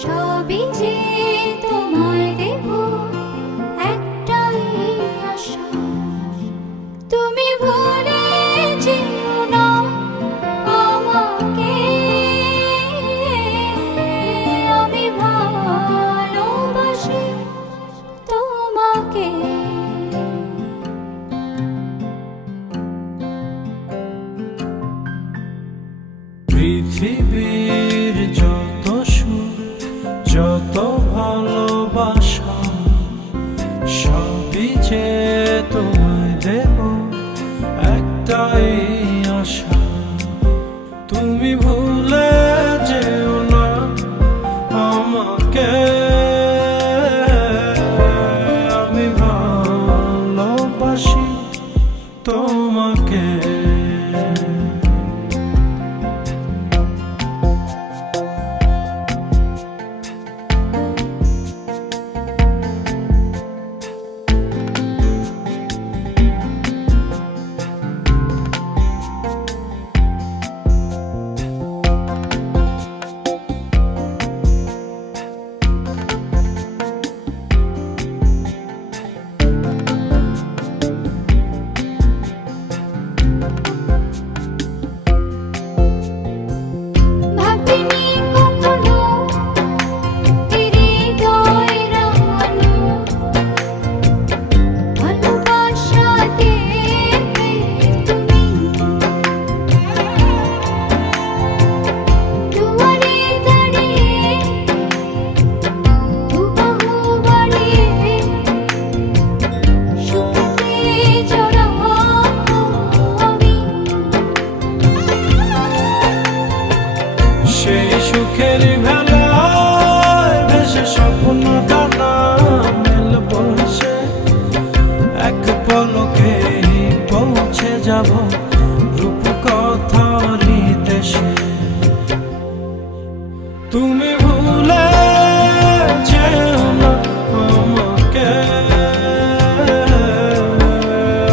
সবই যে তোমায় দেব, একটাই আশা, তুমি ভুলে যেও না আমাকে। আমি ভালোবাসি তোমাকে। পৃথিবীর যত সুখ, যত ভালোবাসা, সবই যে তোমায় দেব, একটাই আশা, তুমি ভুলে যেও না আমাকে। আমি ভালোবাসি তোমাকে। সেই সুখের ভেলায় ভেসে স্বপ্ন দানা মেলব সে, এক পলকে পৌঁছে যাব রূপকথারই দেশে। তুমি ভুলে যেও না আমাকে।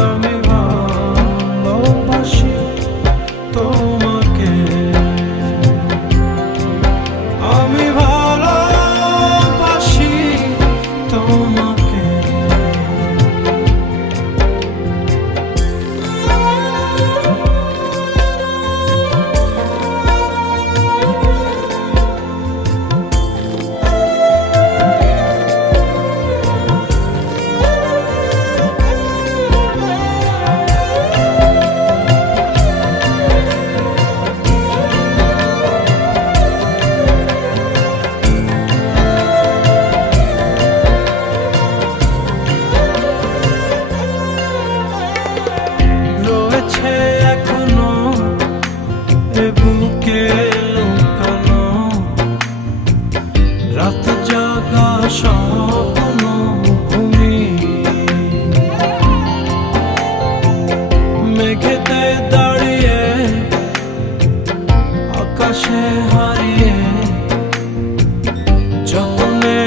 আমি ভালোবাসি তোমাকে। আমি ভালোবাসি তোমাকে। এখনো এ বুকে লুকানো রাত জাগা স্বপ্ন ভূমি, মেঘেতে দাঁড়িয়ে আকাশে হারিয়ে যতনে